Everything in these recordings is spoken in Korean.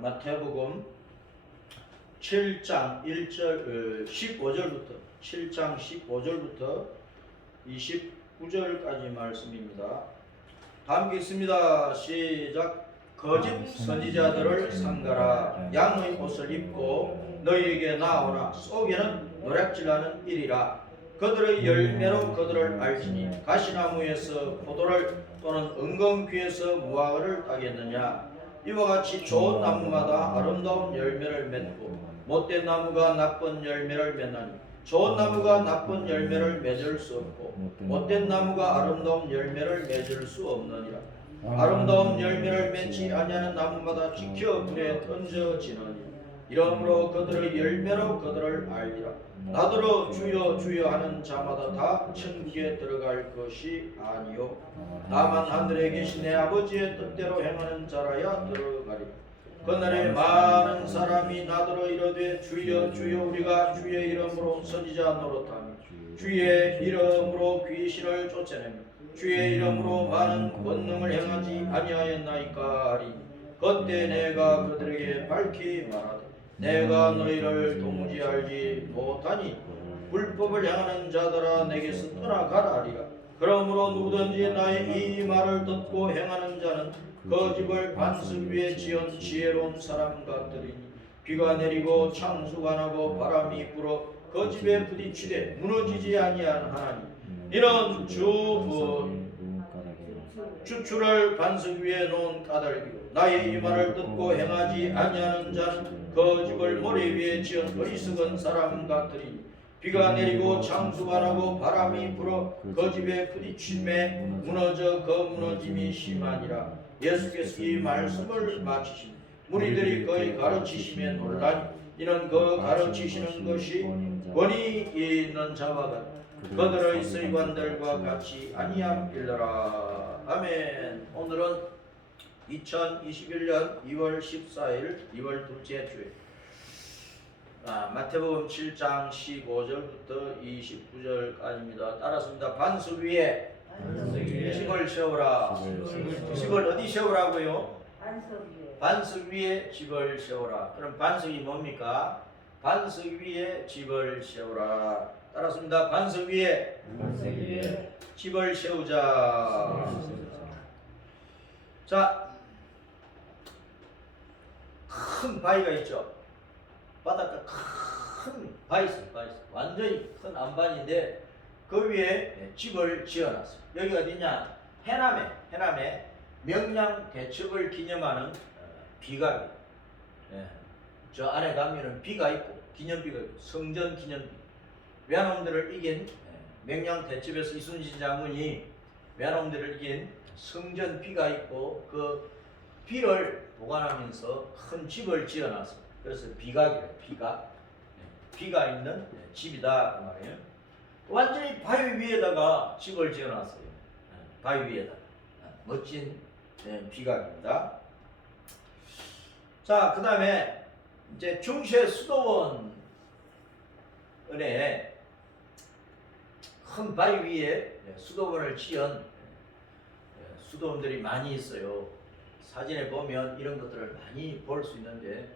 마태복음 7장 1절 15절부터 7장 15절부터 29절까지 말씀입니다. 다 함께 있습니다. 시작. 거짓 선지자들을 삼가라. 양의 옷을 입고 너희에게 나오나 속에는 노략질하는 일이라. 그들의 열매로 그들을 알지니 가시나무에서 포도를 또는 은검귀에서 무화과를 따겠느냐. 이와 같이 좋은 나무마다 아름다운 열매를 맺고 못된 나무가 나쁜 열매를 맺나니 좋은 나무가 나쁜 열매를 맺을 수 없고 못된 나무가 아름다운 열매를 맺을 수 없느니라. 아름다운 열매를 맺지 아니하는 나무마다 지켜 불에 던져지느니 이러므로 그들의 열매로 그들을 알리라. 나더러 주여 주여 하는 자마다 다 천국에 들어갈 것이 아니요 다만 하늘에 계신 내 아버지의 뜻대로 행하는 자라야 들어가리라. 그날에 많은 사람이 나더러 이르되 주여 주여 우리가 주의 이름으로 선지자 노릇하며 주의 이름으로 귀신을 쫓아내며 주의 이름으로 많은 권능을 행하지 아니하였나이까 하리니 그때 내가 그들에게 밝히 말하되 내가 너희를 도무지 알지 못하니 불법을 행하는 자들아 내게서 떠나가라 하리라. 그러므로 누구든지 나의 이 말을 듣고 행하는 자는 그 집을 반석 위에 지은 지혜로운 사람 같으리니 비가 내리고 창수가 나고 바람이 불어 그 집에 부딪히되 무너지지 아니하나니 이는 주추를 반석 위에 놓은 까닭이고 나의 이 말을 듣고 행하지 아니하는 자는 그 집을 모래 위에 지은 어리석은 사람 같으리니 비가 내리고 창수가 나고 바람이 불어 그 집에 부딪힘에 무너져 그 무너짐이 심하니라. 예수께서 이 말씀을 마치시니 무리들이 그의 가르치심에 놀라니 이는 그 가르치시는 것이 권위 있는 자와 같고 그들의 서기관들과 같이 아니함일러라. 아멘. 오늘은 2021년 2월 14일 2월 둘째 주에 마태복음 7장 15절부터 29절까지입니다. 따라습니다. 반석 위에 집을 세우라. 집을 어디 세우라고요? 반석 위에 집을 세우라. 그럼 반석이 뭡니까? 반석 위에 집을 세우라. 따라습니다. 반석 위에 집을 세우자. 자, 큰 바위가 있죠. 바닷가 큰 바위 있어요. 완전히 큰 안반인데 그 위에 집을 지어놨어요. 여기 어디냐? 해남에 명량 대첩을 기념하는 비가 저 안에 가면은 비가 있고 기념비가 있고 성전 기념비. 외놈들을 이긴 명량 대첩에서 이순신 장군이 외놈들을 이긴 성전 비가 있고 그 비를 보관하면서 큰 집을 지어놨어요. 그래서 비각이래요. 비가 있는 집이다 그 말이에요. 완전히 바위 위에다가 집을 지어놨어요. 바위 위에다 멋진 비각입니다. 자, 그 다음에 이제 중세 수도원에 큰 바위 위에 수도원을 지은 수도원들이 많이 있어요. 사진에 보면 이런 것들을 많이 볼 수 있는데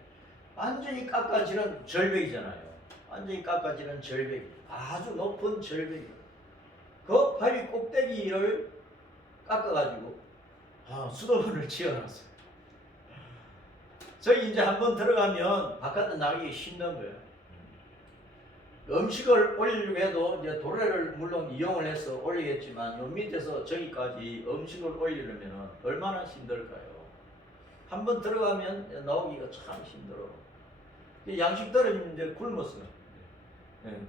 완전히 깎아지는 절벽이잖아요. 완전히 깎아지는 절벽, 아주 높은 절벽. 그 바위 꼭대기를 깎아가지고 수도원을 지어놨어요. 저기 이제 한번 들어가면 바깥에 나가기 힘든 거예요. 음식을 올리려고 해도 이제 도래를 물론 이용을 해서 올리겠지만 요 밑에서 저기까지 음식을 올리려면 얼마나 힘들까요? 한번 들어가면 나오기가 참 힘들어. 양식들은 이제 굶었어요.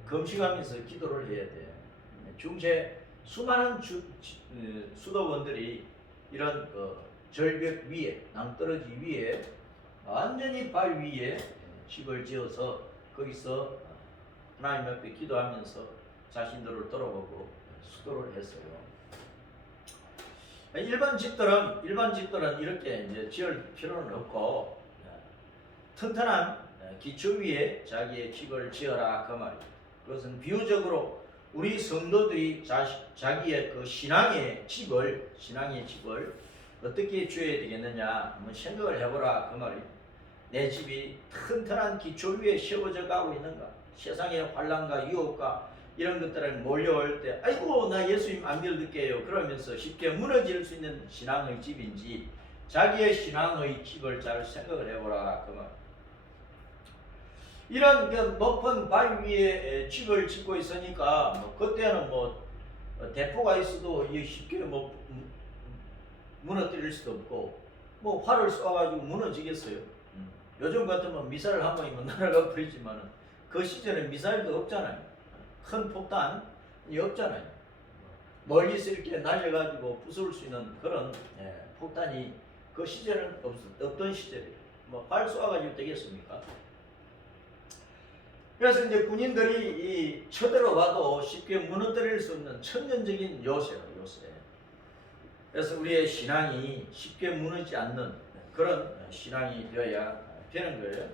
금식하면서 기도를 해야 돼. 중세 수많은 수도원들이 이런 절벽 위에 낭떠러지 위에 완전히 바위 위에 집을 지어서 거기서 하나님 앞에 기도하면서 자신들을 돌아보고 수도를 했어요. 일반 집들은 이렇게 이제 지을 필요는 없고 튼튼한 기초 위에 자기의 집을 지어라 그 말이에요. 그것은 비유적으로 우리 성도들이 자기의 그 신앙의 집을 어떻게 지어야 되겠느냐 한번 생각을 해보라 그 말이에요. 내 집이 튼튼한 기초 위에 세워져 가고 있는가? 세상의 환난과 유혹과 이런 것들을 몰려올 때 아이고 나 예수님 안 믿을게요 그러면서 쉽게 무너질 수 있는 신앙의 집인지 자기의 신앙의 집을 잘 생각을 해보라 그 말. 이런 그 높은 바위 위에 집을 짓고 있으니까 뭐 그때는 뭐 대포가 있어도 쉽게 뭐 무너뜨릴 수도 없고 뭐 활을 쏘아가지고 무너지겠어요. 요즘 같으면 미사일 한 방이면 날아가 버리지만은 그 시절에 미사일도 없잖아요. 큰 폭탄이 없잖아요. 멀리서 이렇게 날려가지고 부술 수 있는 그런 폭탄이 그 시절은 없던 시절이에요. 뭐 활 쏘아가지고 되겠습니까? 그래서 이제 군인들이 쳐들어와도 쉽게 무너뜨릴 수 없는 천년적인 요새예요, 요새. 그래서 우리의 신앙이 쉽게 무너지지 않는 그런 신앙이 되어야 되는 거예요.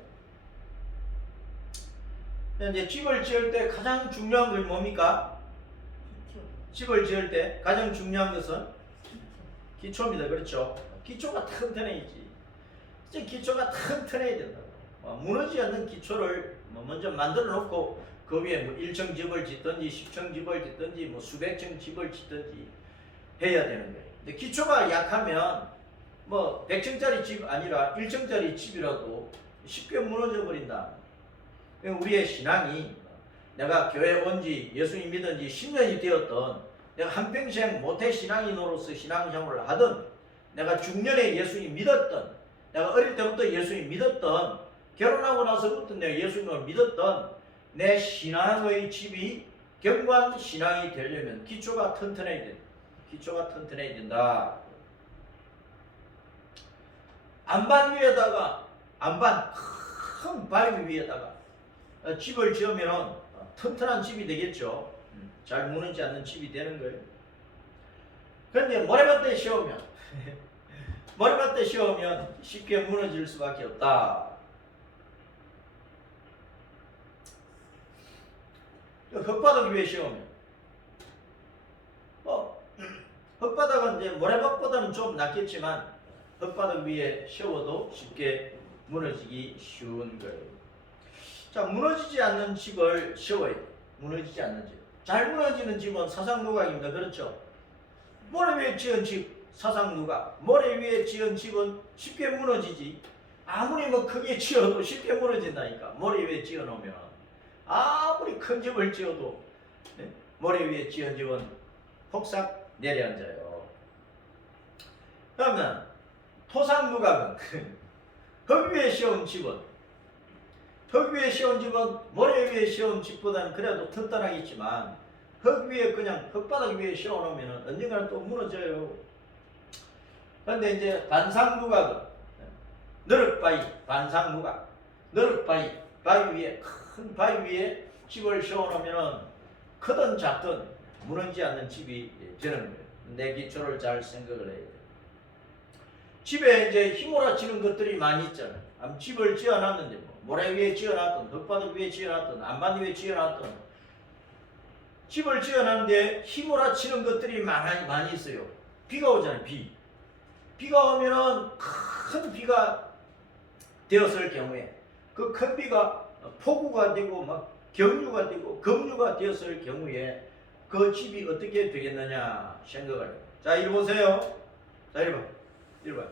이제 집을 지을 때 가장 중요한 건 뭡니까? 집을 지을 때 가장 중요한 것은 기초입니다. 그렇죠? 기초가 튼튼해야지. 기초가 튼튼해야 된다고. 무너지지 않는 기초를 먼저 만들어 놓고 그 위에 뭐 1층 집을 짓든지 10층 집을 짓든지 뭐 수백 층 집을 짓든지 해야 되는 거예요. 근데 기초가 약하면 뭐 100층짜리 집 아니라 1층짜리 집이라도 쉽게 무너져 버린다. 우리의 신앙이 내가 교회 온 지 예수님 믿은 지 10년이 되었던 내가 한평생 모태 신앙인으로서 신앙생활을 하던 내가 중년에 예수님 믿었던 내가 어릴 때부터 예수님 믿었던 결혼하고 나서부터 내가 예수님을 믿었던 내 신앙의 집이 견고한 신앙이 되려면 기초가 튼튼해야 된다. 기초가 튼튼해야 된다. 안반 위에다가 큰 바위 위에다가 집을 지으면 튼튼한 집이 되겠죠. 잘 무너지지 않는 집이 되는 거예요. 그런데 모래밭에 씌우면 모래밭에 씌우면 쉽게 무너질 수밖에 없다. 흙바닥 위에 씌우면 흙바닥은 이제 모래밭보다는 좀 낫겠지만 흙바닥 위에 씌워도 쉽게 무너지기 쉬운 거예요. 자, 무너지지 않는 집을 씌워야 돼. 무너지지 않는 집. 잘 무너지는 집은 사상누각입니다. 그렇죠? 모래 위에 지은 집 사상누각. 모래 위에 지은 집은 쉽게 무너지지. 아무리 뭐 크게 지어도 쉽게 무너진다니까. 모래 위에 지어 놓으면 아무리 큰 집을 지어도 모래 위에 지은 집은 폭삭 내려앉아요. 그러면 토상누각은 흙 위에 씌운 집은 모래 위에 씌운 집보다는 그래도 튼튼하겠지만 흙 위에 그냥 흙바닥 위에 씌워놓으면 언젠가는 또 무너져요. 그런데 이제 반상누각은 너릇바위 반상누각 바위 위에 큰 바위 위에 집을 씌워놓으면 크든 작든 무너지지 않는 집이 되는 거예요. 내 기초를 잘 생각을 해야 돼요. 집에 이제 휘몰아치는 것들이 많이 있잖아요. 집을 지어놨는데 모래 위에 지어놨든 흙바닥 위에 지어놨든 안반 위에 지어놨든 집을 지어놨는데 휘몰아치는 것들이 많이 있어요. 비가 오잖아요. 비가 오면은 큰 비가 되었을 경우에 그 큰 비가 폭우가 되고 막 경유가 되고 급류가 되었을 경우에 그 집이 어떻게 되겠느냐 생각을 해요. 자, 이리 보세요. 자, 이리 봐.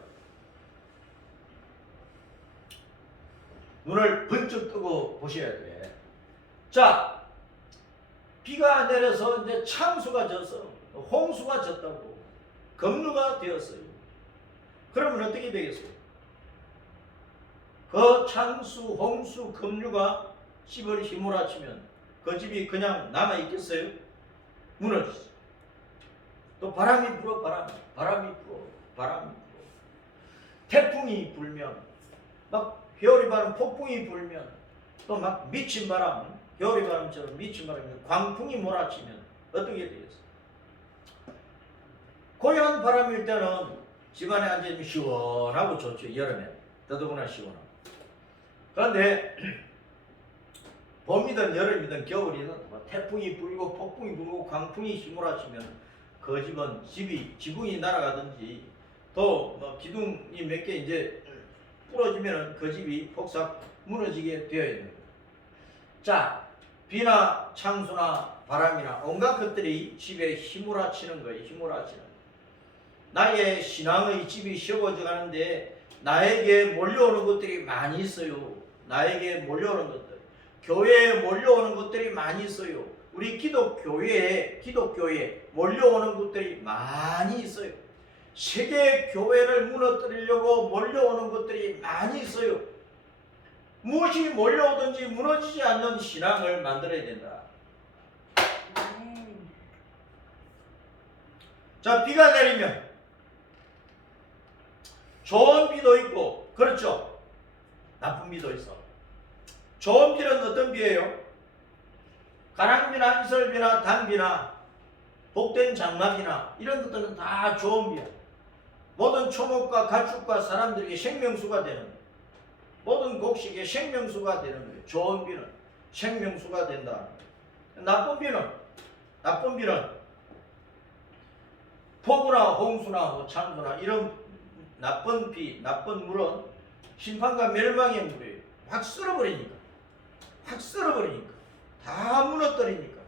눈을 번쩍 뜨고 보셔야 돼. 자, 비가 내려서 이제 창수가 져서 홍수가 졌다고 급류가 되었어요. 그러면 어떻게 되겠어요? 그 창수, 홍수, 급류가 집을 휘몰아치면 그 집이 그냥 남아있겠어요? 무너지죠. 또 바람이 불어. 태풍이 불면 막 겨울이 바람, 폭풍이 불면 또 막 미친 바람, 겨울이 바람처럼 미친 바람이 광풍이 몰아치면 어떻게 되겠어요? 고요한 바람일 때는 집안에 앉아있으면 시원하고 좋죠. 여름에 더더구나 시원하고. 그런데 봄이든 여름이든 겨울이든 태풍이 불고 폭풍이 불고 광풍이 휘몰아치면 그 집은 지붕이 날아가든지 또 뭐 기둥이 몇 개 이제 부러지면 그 집이 폭삭 무너지게 되어 있는 거예요. 자, 비나 창수나 바람이나 온갖 것들이 집에 휘몰아치는 거예요. 휘몰아치는. 나의 신앙의 집이 쉬워져 가는데 나에게 몰려오는 것들이 많이 있어요. 나에게 몰려오는 것들. 교회에 몰려오는 것들이 많이 있어요. 우리 기독교회에 몰려오는 것들이 많이 있어요. 세계 교회를 무너뜨리려고 몰려오는 것들이 많이 있어요. 무엇이 몰려오든지 무너지지 않는 신앙을 만들어야 된다. 자, 비가 내리면 좋은 비도 있고, 그렇죠? 나쁜 비도 있어. 좋은 비는 어떤 비예요? 가랑비나 이슬비나 단비나 복된 장막이나 이런 것들은 다 좋은 비야. 모든 초목과 가축과 사람들에게 생명수가 되는 거예요. 모든 곡식에 생명수가 되는 거예요. 좋은 비는 생명수가 된다. 나쁜 비는 폭우나 홍수나 창수나 이런 나쁜 비, 나쁜 물은 심판과 멸망의 물이에요. 확 쓸어버리니까 다 무너뜨리니까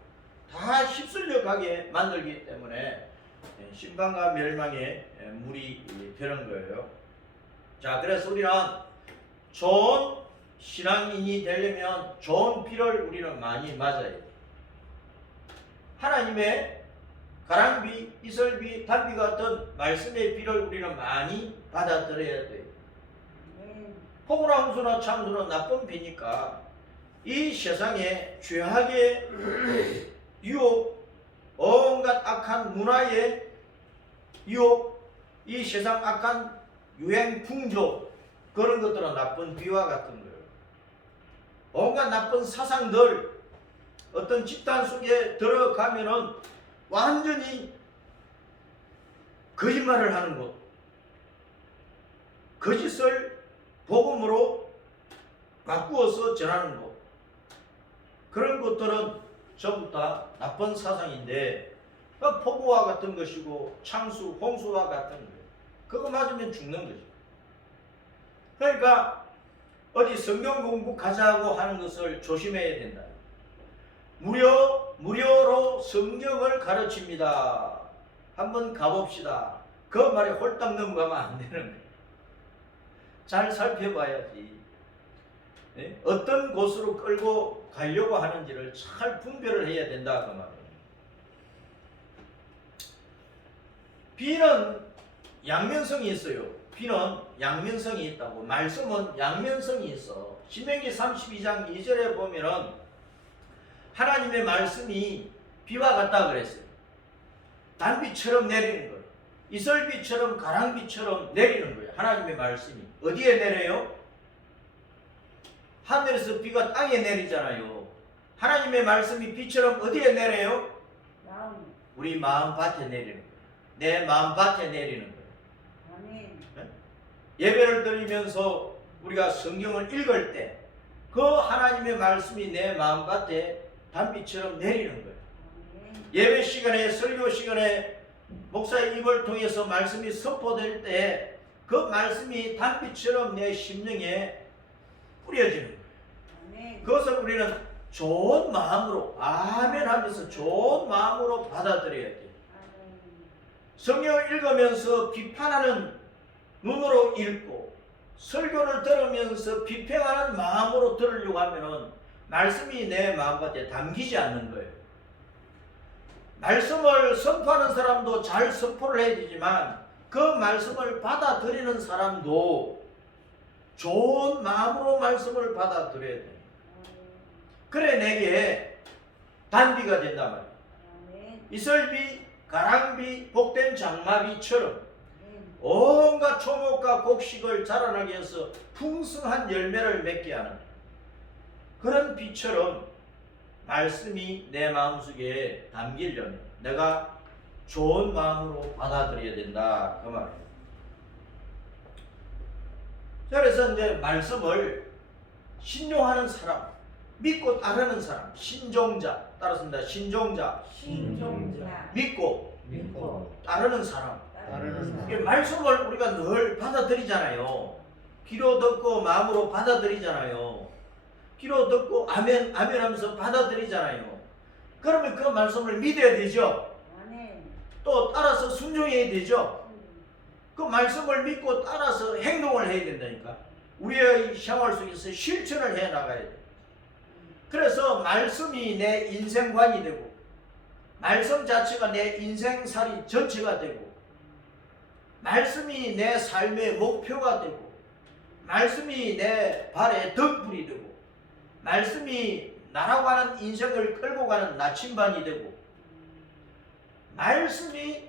다 휩쓸려 가게 만들기 때문에 심판과 멸망의 물이 되는 거예요. 자, 그래서 우리는 좋은 신앙인이 되려면 좋은 비를 우리는 많이 맞아야 돼요. 하나님의 가랑비, 이슬비, 단비 같은 말씀의 비를 우리는 많이 받아들여야 돼요. 폭우나 홍수나 창수는 나쁜 비니까 이 세상에 죄악의 유혹, 온갖 악한 문화의 유혹, 이 세상 악한 유행 풍조, 그런 것들은 나쁜 비와 같은 거예요. 온갖 나쁜 사상들, 어떤 집단 속에 들어가면은 완전히 거짓말을 하는 것, 거짓을 복음으로 바꾸어서 전하는 것, 그런 것들은 전부 다 나쁜 사상인데, 폭우와 같은 것이고 창수, 홍수와 같은 거예요. 그거 맞으면 죽는 거죠. 그러니까 어디 성경 공부 가자고 하는 것을 조심해야 된다. 무료로 성경을 가르칩니다. 한번 가봅시다. 그 말에 홀딱 넘어가면 안 되는 거예요. 잘 살펴봐야지. 네? 어떤 곳으로 끌고 가려고 하는지를 잘 분별을 해야 된다 그 말이에요. 비는 양면성이 있어요. 비는 양면성이 있다고. 말씀은 양면성이 있어. 신명기 32장 2절에 보면은 하나님의 말씀이 비와 같다 그랬어요. 단비처럼 내리는 거예요. 이슬비처럼 가랑비처럼 내리는 거예요. 하나님의 말씀이 어디에 내려요? 하늘에서 비가 땅에 내리잖아요. 하나님의 말씀이 비처럼 어디에 내려요? 우리 마음밭에 내리는 거예요. 내 마음밭에 내리는 거예요. 아멘. 네? 예배를 드리면서 우리가 성경을 읽을 때 그 하나님의 말씀이 내 마음밭에 단비처럼 내리는 거예요. 예배 시간에, 설교 시간에 목사의 입을 통해서 말씀이 선포될 때 그 말씀이 단비처럼 내 심령에 뿌려지는 거예요. 그것을 우리는 좋은 마음으로 아멘 하면서 좋은 마음으로 받아들여야 돼요. 성경을 읽으면서 비판하는 눈으로 읽고 설교를 들으면서 비평하는 마음으로 들으려고 하면은 말씀이 내 마음밭에 담기지 않는 거예요. 말씀을 선포하는 사람도 잘 선포를 해야 되지만 그 말씀을 받아들이는 사람도 좋은 마음으로 말씀을 받아들여야 돼요. 그래 내게 단비가 된단 말이에요. 이슬비, 가랑비, 복된 장마비처럼 온갖 초목과 곡식을 자라나게 해서 풍성한 열매를 맺게 하는 그런 비처럼 말씀이 내 마음속에 담기려면 내가 좋은 마음으로 받아들여야 된다 그 말이에요. 그래서 이제 말씀을 신용하는 사람, 믿고 따르는 사람, 신종자 따랐습니다. 신종자. 믿고 따르는 사람. 말씀을 우리가 늘 받아들이잖아요. 귀로 듣고 마음으로 받아들이잖아요. 귀로 듣고 아멘 아멘 하면서 받아들이잖아요. 그러면 그 말씀을 믿어야 되죠. 또 따라서 순종해야 되죠. 그 말씀을 믿고 따라서 행동을 해야 된다니까. 우리의 생활 속에서 실천을 해 나가야 돼. 그래서 말씀이 내 인생관이 되고, 말씀 자체가 내 인생살이 전체가 되고, 말씀이 내 삶의 목표가 되고, 말씀이 내 발의 등불이 되고, 말씀이 나라고 하는 인생을 끌고 가는 나침반이 되고, 말씀이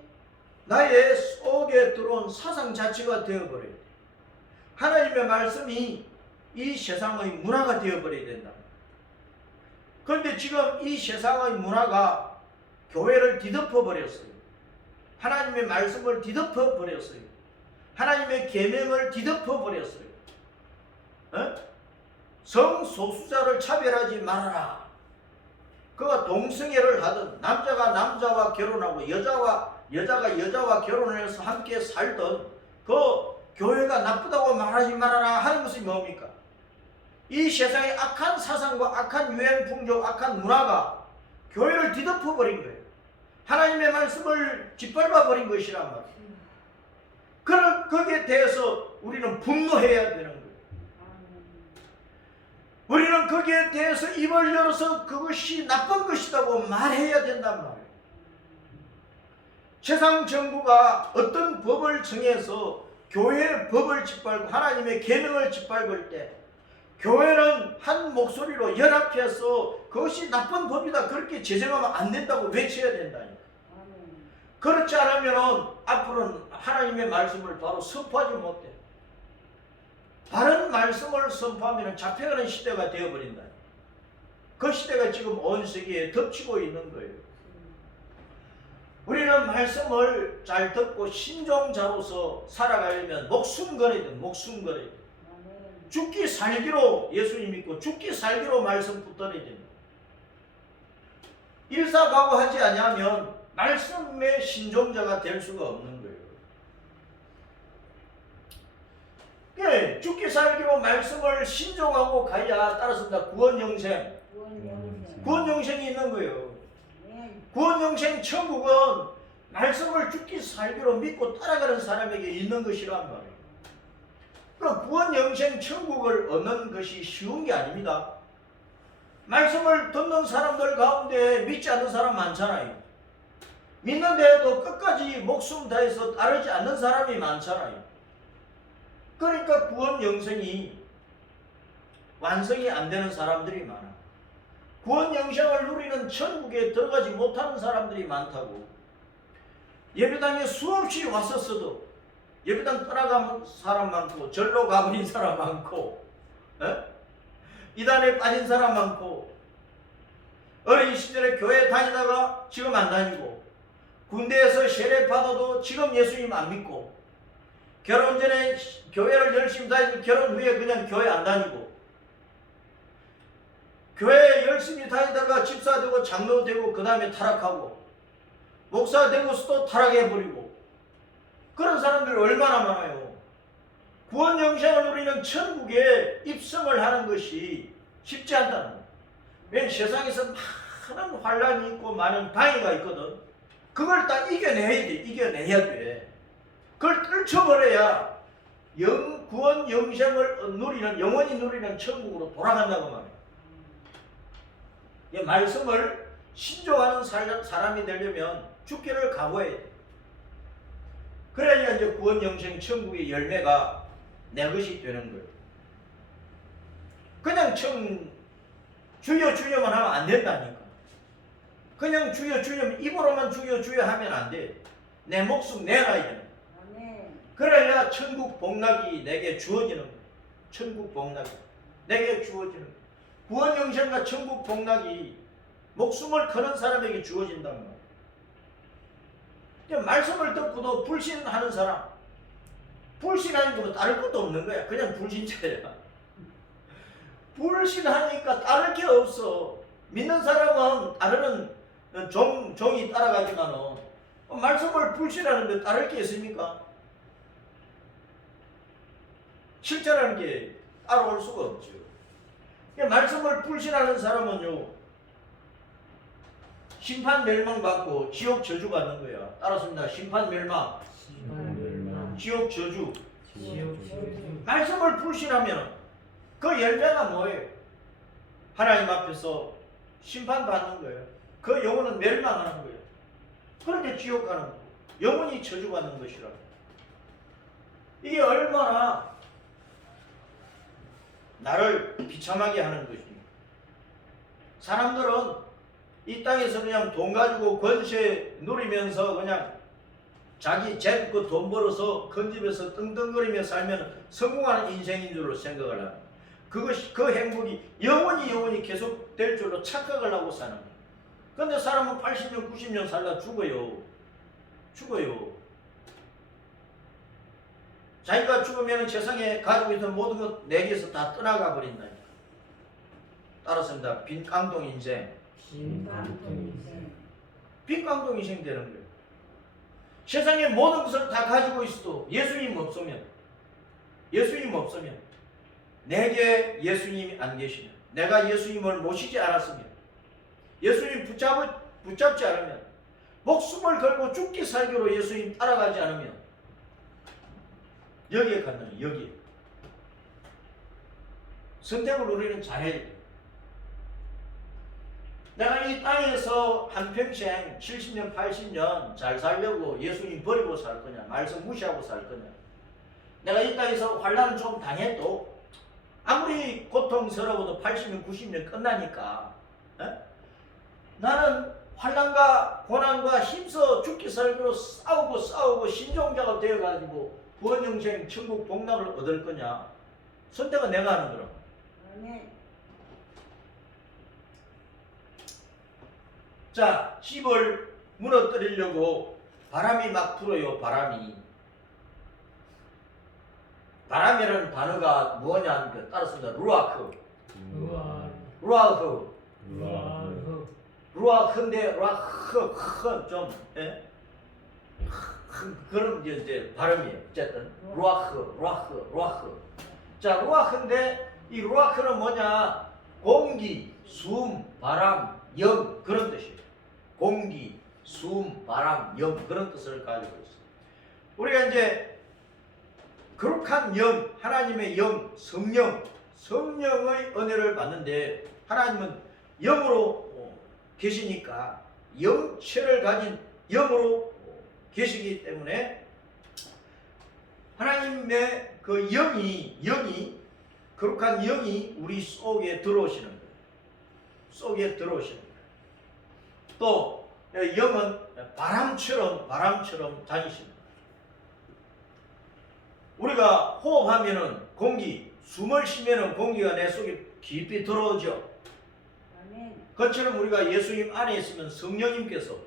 나의 속에 들어온 사상 자체가 되어버려야 돼. 하나님의 말씀이 이 세상의 문화가 되어버려야 된다. 그런데 지금 이 세상의 문화가 교회를 뒤덮어 버렸어요. 하나님의 말씀을 뒤덮어 버렸어요. 하나님의 계명을 뒤덮어 버렸어요. 성소수자를 차별하지 말아라. 그가 동성애를 하든, 남자가 남자와 결혼하고 여자가 여자와 결혼을 해서 함께 살던, 그 교회가 나쁘다고 말하지 말아라 하는 것이 뭡니까? 이 세상의 악한 사상과 악한 유행 풍조, 악한 문화가 교회를 뒤덮어 버린 거예요. 하나님의 말씀을 짓밟아 버린 것이란 말이에요. 거기에 대해서 우리는 분노해야 되는 거예요. 우리는 거기에 대해서 입을 열어서 그것이 나쁜 것이라고 말해야 된단 말이에요. 세상 정부가 어떤 법을 정해서 교회의 법을 짓밟고 하나님의 계명을 짓밟을 때, 교회는 한 목소리로 연합해서 그것이 나쁜 법이다 그렇게 제정하면 안 된다고 외쳐야 된다니까. 그렇지 않으면 앞으로는 하나님의 말씀을 바로 선포하지 못해. 바른 말씀을 선포하면 잡혀가는 시대가 되어버린다. 그 시대가 지금 온 세계에 덮치고 있는 거예요. 우리는 말씀을 잘 듣고 신종자로서 살아가려면 목숨 걸어야 돼. 목숨 걸어야 돼. 죽기 살기로 예수님 믿고 죽기 살기로 말씀 붙들어야 됩니다. 일사각오하지 아니하면 말씀의 신종자가 될 수가 없는 거예요. 예, 죽기 살기로 말씀을 신종하고 가야 따라서 구원 영생, 구원 영생이 있는 거예요. 구원 영생 천국은 말씀을 죽기 살기로 믿고 따라가는 사람에게 있는 것이란 말이에요. 그 구원 영생 천국을 얻는 것이 쉬운 게 아닙니다. 말씀을 듣는 사람들 가운데 믿지 않는 사람 많잖아요. 믿는데도 끝까지 목숨 다해서 따르지 않는 사람이 많잖아요. 그러니까 구원 영생이 완성이 안 되는 사람들이 많아. 구원 영생을 누리는 천국에 들어가지 못하는 사람들이 많다고. 예배당에 수없이 왔었어도 예배당 떠나가는 사람 많고, 절로 가버린 사람 많고, 이단에 빠진 사람 많고, 어린 시절에 교회 다니다가 지금 안 다니고, 군대에서 세례 받아도 지금 예수님 안 믿고, 결혼 전에 교회를 열심히 다니고 결혼 후에 그냥 교회 안 다니고, 교회 열심히 다니다가 집사 되고 장로 되고 그 다음에 타락하고, 목사 되고서도 타락해버리고, 그런 사람들이 얼마나 많아요. 구원 영생을 누리는 천국에 입성을 하는 것이 쉽지 않다는 거예요. 왜냐하면 세상에서 많은 환란이 있고 많은 방해가 있거든. 그걸 다 이겨내야 돼. 이겨내야 돼. 그걸 떨쳐버려야 구원 영생을 누리는, 영원히 누리는 천국으로 돌아간다고 말이에요. 이 말씀을 신종하는 사람이 되려면 죽기를 각오해야 돼. 그래야 이제 구원 영생 천국의 열매가 내 것이 되는 거예요. 그냥 주여 주여만 하면 안 된다니까. 그냥 주여 주여 입으로만 주여 주여 하면 안 돼. 내 목숨 내놔야 돼. 그래야 천국 복락이 내게 주어지는 거예요. 천국 복락이 내게 주어지는 거예요. 구원 영생과 천국 복락이 목숨을 거는 사람에게 주어진단 말이에요. 말씀을 듣고도 불신하는 사람, 불신하는 거 다를 것도 없는 거야. 그냥 불신자야. 불신하니까 따를 게 없어. 믿는 사람은 따르는 종이 따라가지만은 말씀을 불신하는데 따를 게 있습니까? 실제라는 게 따라올 수가 없죠. 말씀을 불신하는 사람은요, 심판 멸망받고 지옥 저주받는 거야. 따라서입니다. 심판 멸망, 지옥 저주. 말씀을 불신하면 그 열매가 뭐예요? 하나님 앞에서 심판받는 거예요. 그 영혼은 멸망하는 거예요. 그런데 지옥 가는 거예요. 영혼이 저주받는 것이라. 이게 얼마나 나를 비참하게 하는 것입니다. 사람들은 이 땅에서 그냥 돈 가지고 권세 누리면서 그냥 자기 재밌고 돈 벌어서 큰 집에서 떵떵거리며 살면 성공하는 인생인 줄로 생각을 합니다. 그것이 그 행복이 영원히 계속 될 줄로 착각을 하고 사는 거예요. 그런데 사람은 80년, 90년 살다 죽어요. 자기가 죽으면 세상에 가지고 있는 모든 것 내게서 다 떠나가 버린다니까. 따라서입니다. 빈 깡통 인생. 빈 깡통 인생 되는 거예요. 세상의 모든 것을 다 가지고 있어도 예수님 없으면 내게 예수님이 안 계시면, 내가 예수님을 모시지 않았으면, 예수님 붙잡지 않으면, 목숨을 걸고 죽기 살기로 예수님 따라가지 않으면 여기에 갔는 거예요. 여기에. 선택을 우리는 잘해야 돼요. 내가 이 땅에서 한평생 70년 80년 잘 살려고 예수님 버리고 살 거냐, 말씀 무시하고 살 거냐. 내가 이 땅에서 환난을 좀 당해도 아무리 고통스러워도 80년 90년 끝나니까 나는 환난과 고난과 힘써 죽기 살기로 싸우고 신종자가 되어가지고 구원영생 천국 복락을 얻을 거냐. 선택은 내가 하는 거라. 자, 집을 무너뜨리려고 바람이 막 불어요. 바람이라는 단어가 뭐냐 하니까 따라서 루아흐인데 루아흐 좀 그런 이제 발음이에요. 어쨌든 루아흐. 자, 루아흐인데 이 루아흐는 뭐냐? 공기, 숨, 바람, 영 그런 뜻이에요. 공기, 숨, 바람, 영 그런 뜻을 가지고 있어요. 우리가 이제 거룩한 영, 하나님의 영, 성령의 은혜를 받는데 하나님은 영으로 계시니까 영체를 가진 영으로 계시기 때문에 하나님의 그 영이 거룩한 영이 우리 속에 들어오시는 거예요. 또 영은 바람처럼 다니십니다. 우리가 호흡하면은 공기, 숨을 쉬면은 공기가 내 속에 깊이 들어오죠. 그처럼 우리가 예수님 안에 있으면 성령님께서,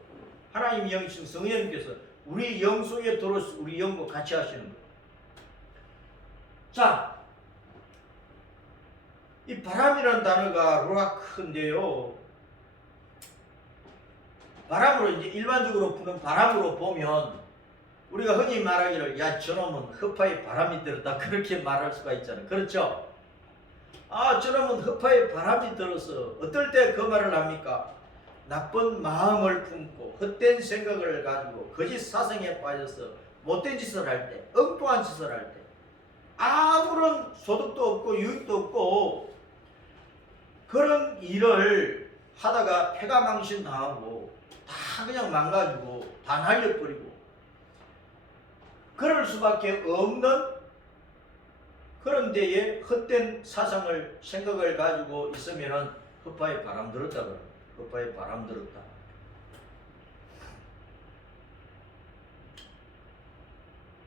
하나님 영이신 성령님께서 우리 영 속에 들어오셔서 우리 영과 같이 하시는 거예요. 자, 이 바람이라는 단어가 루아크인데요. 바람으로 이제 일반적으로 부는 바람으로 보면 우리가 흔히 말하기를 야 저놈은 허파에 바람이 들었다 그렇게 말할 수가 있잖아요. 그렇죠? 아 저놈은 허파에 바람이 들어서 어떨 때 그 말을 합니까? 나쁜 마음을 품고 헛된 생각을 가지고 거짓 사상에 빠져서 못된 짓을 할 때, 엉뚱한 짓을 할 때, 아무런 소득도 없고 유익도 없고 그런 일을 하다가 패가망신 당하고 다 그냥 망가지고 다 날려버리고 그럴 수밖에 없는 그런 데에 헛된 사상을 생각을 가지고 있으면은 허파에 바람 들었다 그래요. 허파에 바람 들었다.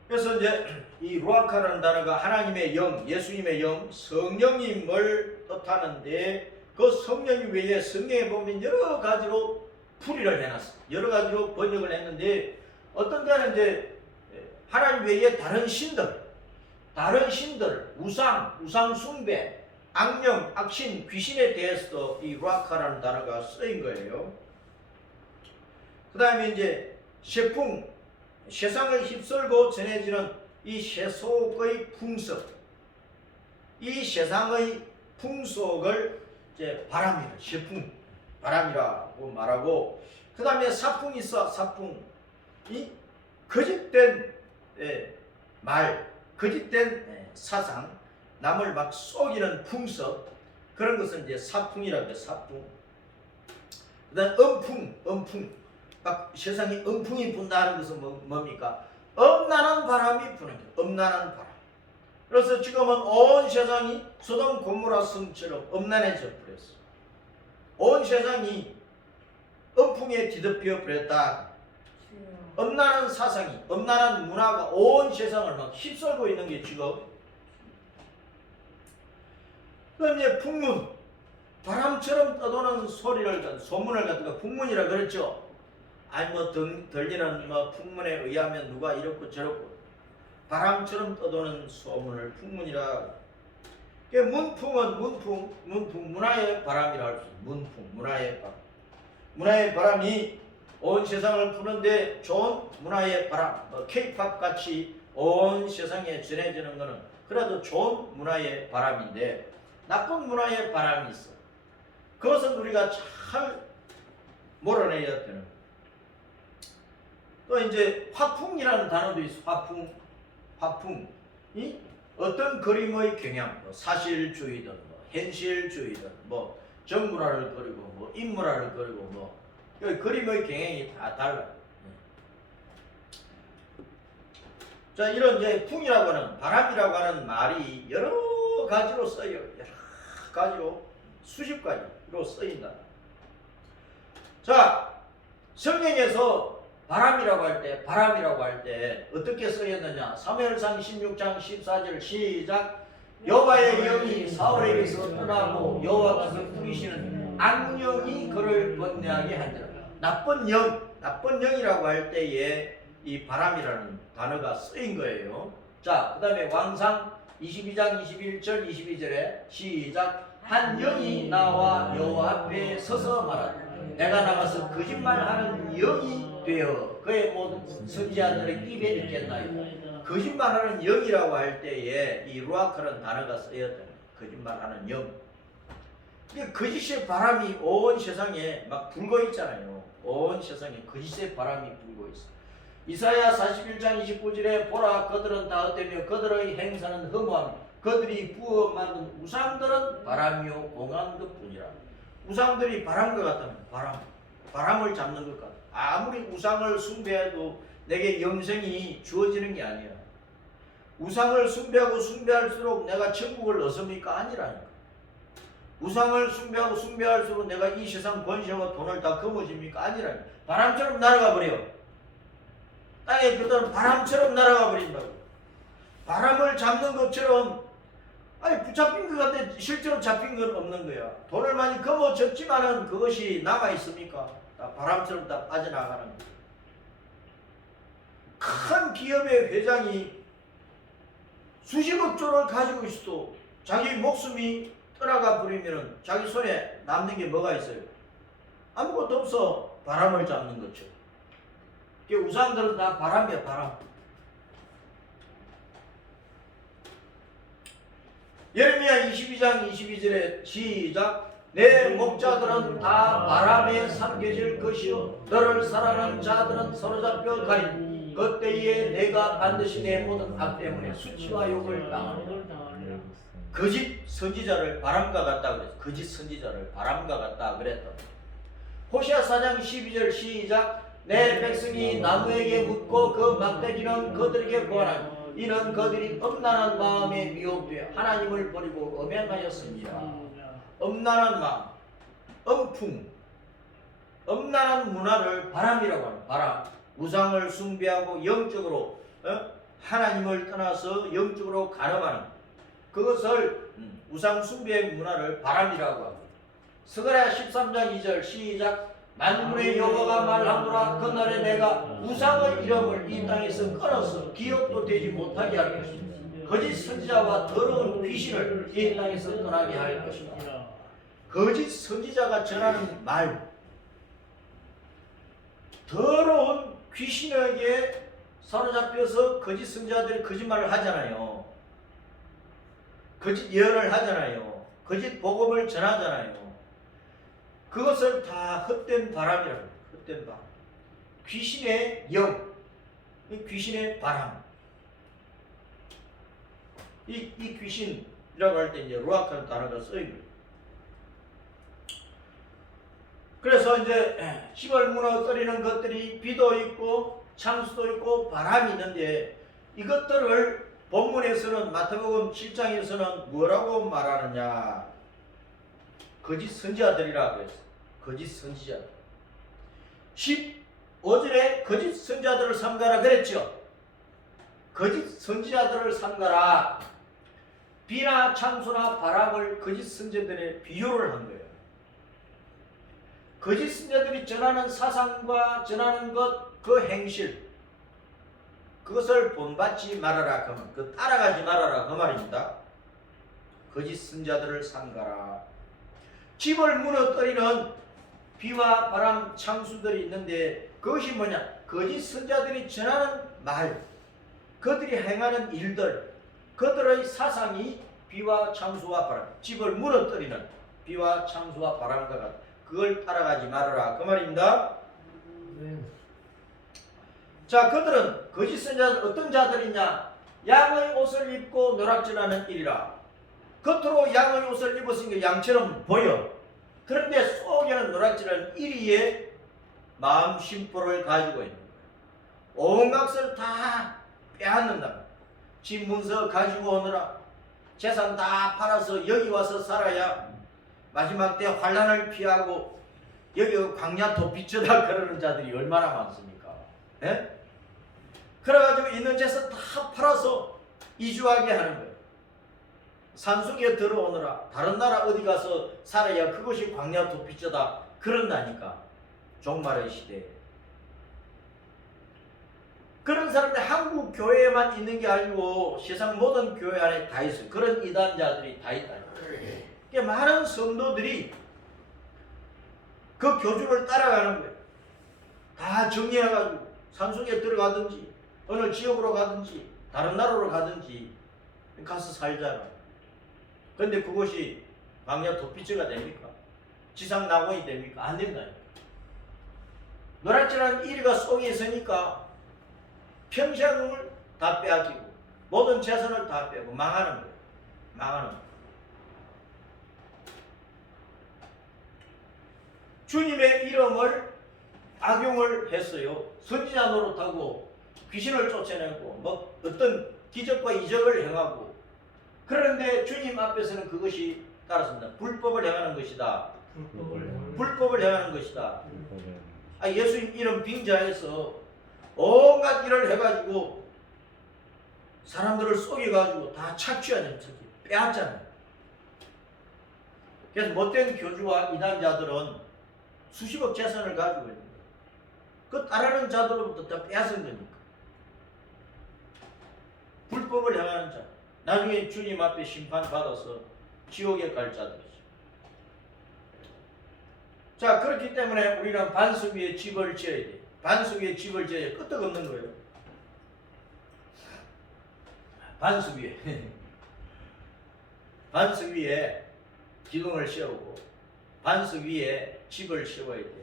그래서 이제 이 루아카라는 단어가 하나님의 영, 예수님의 영, 성령님을 뜻하는데 그 성령 외에 성경에 보면 여러 가지로 풀이를 해놨어요. 여러 가지로 번역을 했는데 어떤 데는 이제 하나님 외에 다른 신들, 우상 숭배, 악령, 악신, 귀신에 대해서도 이 루아카라는 단어가 쓰인 거예요. 그 다음에 이제 세상을 휩쓸고 전해지는 이 세속의 풍습, 이 세상의 풍속을 이제 바람이라 시풍 바람이라고 말하고, 그 다음에 사풍이 있어. 사풍, 이 거짓된 말, 거짓된 사상, 남을 막 속이는 풍습, 그런 것은 이제 사풍이라고 해요. 사풍. 그다음 엄풍. 막 세상에 엄풍이 분다는 것은 뭡니까? 엄난한 바람이 부는 거예요. 엄난한 바람. 그래서 지금은 온 세상이 소돔 고모라 성처럼 엄난해져 버렸어. 온 세상이 엄풍에 뒤덮여 버렸다. 엄난한 사상이, 엄난한 문화가 온 세상을 막 휩쓸고 있는 게 지금. 그럼 이제 풍문, 바람처럼 떠도는 소리를, 소문을 갖다가 풍문이라 그랬죠. 아니 뭐 들리는 뭐 풍문에 의하면 누가 이렇고 저렇고, 바람처럼 떠도는 소문을 풍문이라. 문풍은 문풍, 문화의 바람이라 할 수 있어요. 문풍, 문화의 바람. 문화의 바람이 온 세상을 푸는데 좋은 문화의 바람, K-팝 같이 온 세상에 전해지는 것은 그래도 좋은 문화의 바람인데, 나쁜 문화의 바람이 있어. 그것은 우리가 잘 몰아내야 되는 거예요. 또 이제 화풍이라는 단어도 있어. 화풍이 어떤 그림의 경향, 사실주의든 현실주의든 정문화를 그리고 인문화를 그리고 그림의 경향이 다 달라요. 자, 이런 이제 풍이라고 하는, 바람이라고 하는 말이 여러 가지로 써요. 여러 가지로, 수십 가지로 쓰인다. 자, 성경에서 바람이라고 할 때 어떻게 쓰였느냐? 사무엘상 16장 14절 시작. 여호와의 영이 사울에게서 떠나고 여호와께서 부리시는 악령이 그를 번뇌하게 한지라. 나쁜 영이라고 할 때에 이 바람이라는 단어가 쓰인 거예요. 자, 그 다음에 왕상 22장 21절 22절에 시작. 한 영이 나와 여호와 앞에 서서 말하되 내가 나가서 거짓말하는 영이 되어 그의 모든 선지자들의 입에 있겠나이다. 거짓말하는 영이라고 할 때에 이 루아크라는 단어가 쓰였다. 거짓말하는 영. 이게 거짓의 바람이 온 세상에 막 불고 있잖아요. 온 세상에 거짓의 바람이 불고 있어. 이사야 41장 29절에 보라, 그들은 다 헛되며 그들의 행사는 허무하며 그들이 부어 만든 우상들은 바람이요 공한 것뿐이라. 우상들이 바람과 같다면 바람을 잡는 것 같다. 아무리 우상을 숭배해도 내게 영생이 주어지는 게 아니야. 우상을 숭배하고 숭배할수록 내가 천국을 얻습니까? 아니라니까. 우상을 숭배하고 숭배할수록 내가 이 세상 권세와 돈을 다 거머집니까? 아니라니까. 바람처럼 날아가 버려. 땅에 그들은 바람처럼 날아가 버린다고. 바람을 잡는 것처럼, 아니 붙잡힌 것 같은데 실제로 잡힌 건 없는 거야. 돈을 많이 거머쥐지만은 그것이 남아 있습니까? 다 바람처럼 다 빠져나가는 거야. 큰 기업의 회장이 수십억 조를 가지고 있어도 자기 목숨이 떠나가 버리면 자기 손에 남는 게 뭐가 있어요? 아무것도 없어. 바람을 잡는 거죠. 우상들은 다 바람이야, 바람. 예레미야 22장 22절에 시작. 내 목자들은 다 바람에 삼켜질 것이요 너를 사랑하는 자들은 사로잡혀 가리니 그때에 내가 반드시 내 모든 악 때문에 수치와 욕을 당하리라. 거짓 선지자를 바람과 같다 그랬어. 거짓 선지자를 바람과 같다 그랬다. 호시아 4장 12절 시작. 내 백성이 나무에게 묻고 그 막대기는 그들에게 구하나니 이는 그들이 엄난한 마음에 미혹되어 하나님을 버리고 음행하였습니다. 엄난한 마음, 엄풍, 엄난한 문화를 바람이라고 하는 바람. 우상을 숭배하고 영적으로 하나님을 떠나서 영적으로 간음하는 그것을 우상 숭배의 문화를 바람이라고 합니다. 스가랴 13장 2절 시작. 만군의 여호와가 말하노라 그날에 내가 우상의 이름을 이 땅에서 끊어서 기업도 되지 못하게 할 것이다. 거짓 선지자와 더러운 귀신을 이 땅에서 떠나게 할 것이다. 거짓 선지자가 전하는 말, 더러운 귀신에게 사로잡혀서 거짓 선지자들이 거짓말을 하잖아요. 거짓 예언을 하잖아요. 거짓 복음을 전하잖아요. 그것을 다 헛된 바람이라고 해요. 헛된 바람. 귀신의 영, 귀신의 바람. 이 귀신이라고 할 때 이제 루아크라는 단어가 쓰입니다. 그래서 이제 집을 무너뜨리는 것들이 비도 있고 창수도 있고 바람이 있는데 이것들을 본문에서는 마태복음 7장에서는 뭐라고 말하느냐? 거짓 선지자들이라고 했어요. 거짓 선지자. 15절에 거짓 선지자들을 삼가라 그랬죠. 거짓 선지자들을 삼가라. 비나 창수나 바람을 거짓 선지자들의 비유를 한 거예요. 거짓 선지자들이 전하는 사상과 전하는 것, 그 행실, 그것을 본받지 말아라. 그 따라가지 말아라. 그 말입니다. 거짓 선지자들을 삼가라. 집을 무너뜨리는 비와 바람, 창수들이 있는데 그것이 뭐냐? 거짓 선지자들이 전하는 말, 그들이 행하는 일들, 그들의 사상이 비와 창수와 바람, 집을 무너뜨리는 비와 창수와 바람과 같은 그걸 따라가지 말아라. 그 말입니다. 자, 그들은 거짓 선지자들 어떤 자들이냐? 양의 옷을 입고 노략질하는 일이라. 겉으로 양의 옷을 입었으니까 양처럼 보여. 그런데 속에는 노략질하는 이리에 마음 심보를 가지고 있는 거예요. 온갖 것을 다 빼앗는다. 집 문서 가지고 오느라 재산 다 팔아서 여기 와서 살아야 마지막 때 환난을 피하고 여기 광야 도피처다 그러는 자들이 얼마나 많습니까? 예? 그래가지고 있는 재산 다 팔아서 이주하게 하는 거예요. 산속에 들어오느라 다른 나라 어디 가서 살아야 그것이 광야 도피처다 그런다니까. 종말의 시대에 그런 사람들 한국 교회에만 있는 게 아니고 세상 모든 교회 안에 다 있어요. 그런 이단자들이 다 있다. 그러니까 많은 성도들이 그 교주를 따라가는 거예요. 다 정리해가지고 산속에 들어가든지 어느 지역으로 가든지 다른 나라로 가든지 가서 살잖아. 그런데 그것이 광야 도피처가 됩니까? 지상 낙원이 됩니까? 안 된다니까. 노략질하는 이리가 속에 있으니까 평생을 다 빼앗기고 모든 재산을 다 빼고 망하는 거예요. 망하는 거예요. 주님의 이름을 악용을 했어요. 선지자 노릇하고 귀신을 쫓아내고 뭐 어떤 기적과 이적을 행하고. 그런데 주님 앞에서는 그것이 따랐습니다. 불법을 행하는 것이다. 불법을 행하는 것이다. 예수님 이름 빙자해서 온갖 일을 해가지고 사람들을 속여가지고 다 착취하는 척이 빼앗잖아요. 그래서 못된 교주와 이단자들은 수십억 재산을 가지고 있는 거예요. 그 따르는 자들로부터 다 빼앗은 거니까. 불법을 행하는 자, 나중에 주님 앞에 심판받아서 지옥에 갈 자들이죠. 자, 그렇기 때문에 우리는 반석 위에 집을 지어야 돼. 반석 위에 집을 지어야 끄떡없는 거예요. 반석 위에 반석 위에 기둥을 세우고 반석 위에 집을 세워야 돼.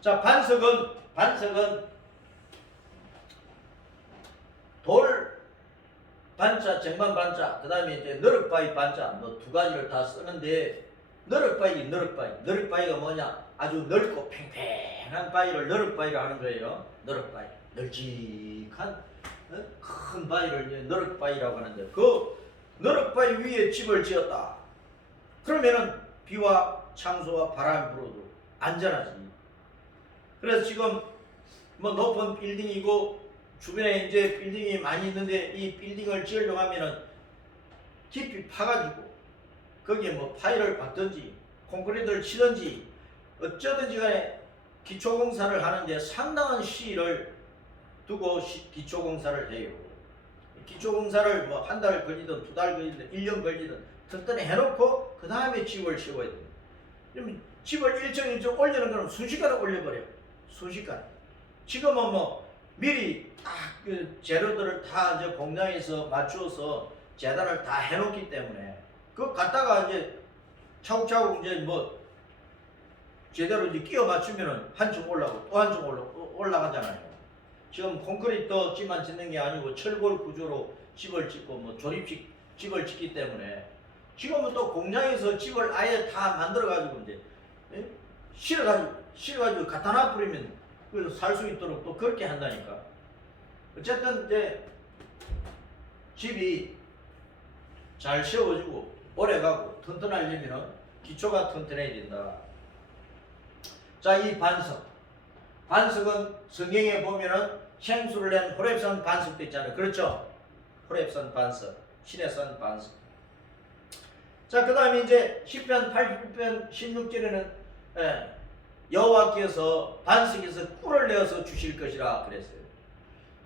자, 반석은 돌 반자, 쟁반 반자, 그 다음에 이제 너럭바위 반자, 뭐 두 가지를 다 쓰는데, 너럭바위가 뭐냐? 아주 넓고 팽팽한 바위를 너럭바위로 하는 거예요. 너럭바위, 널찍한 큰 바위를 이제 너럭바위라고 하는데, 그 너럭바위 위에 집을 지었다. 그러면은 비와 창수와 바람이 불어도 안전하지. 그래서 지금 뭐 높은 빌딩이고 주변에 이제 빌딩이 많이 있는데 이 빌딩을 지으려고 하면은 깊이 파가지고 거기에 뭐 파일을 박든지 콘크리트를 치든지 어쩌든지 간에 기초공사를 하는데 상당한 시일을 두고 기초공사를 해요. 기초공사를 뭐 한 달 걸리든 두 달 걸리든 1년 걸리든 튼튼히 해놓고 그 다음에 집을 세워야 돼요. 그러면 집을 일정 올리는 거는 순식간에 올려버려요. 순식간에. 지금은 뭐 미리 그 재료들을 다 이제 공장에서 맞추어서 재단을 다 해놓기 때문에 그거 갖다가 이제 차곡차곡 이제 뭐 제대로 이제 끼워 맞추면은 한 층 올라가고 또 한 층 올라가잖아요. 지금 콘크리트 집만 짓는 게 아니고 철골 구조로 집을 짓고 뭐 조립식 집을 짓기 때문에 지금은 또 공장에서 집을 아예 다 만들어가지고 이제 실어가지고 갖다 놔버리면 살 수 있도록 또 그렇게 한다니까. 어쨌든 이제 집이 잘 세워지고 오래가고 튼튼하려면 기초가 튼튼해야 된다. 자, 이 반석은 성경에 보면은 생수를 낸 호렙산 반석도 있잖아요. 그렇죠? 호렙산 반석, 신의 산 반석. 자, 그 다음에 이제 시편 81편 16절에는 여호와께서 반석에서 꿀을 내어서 주실 것이라 그랬어요.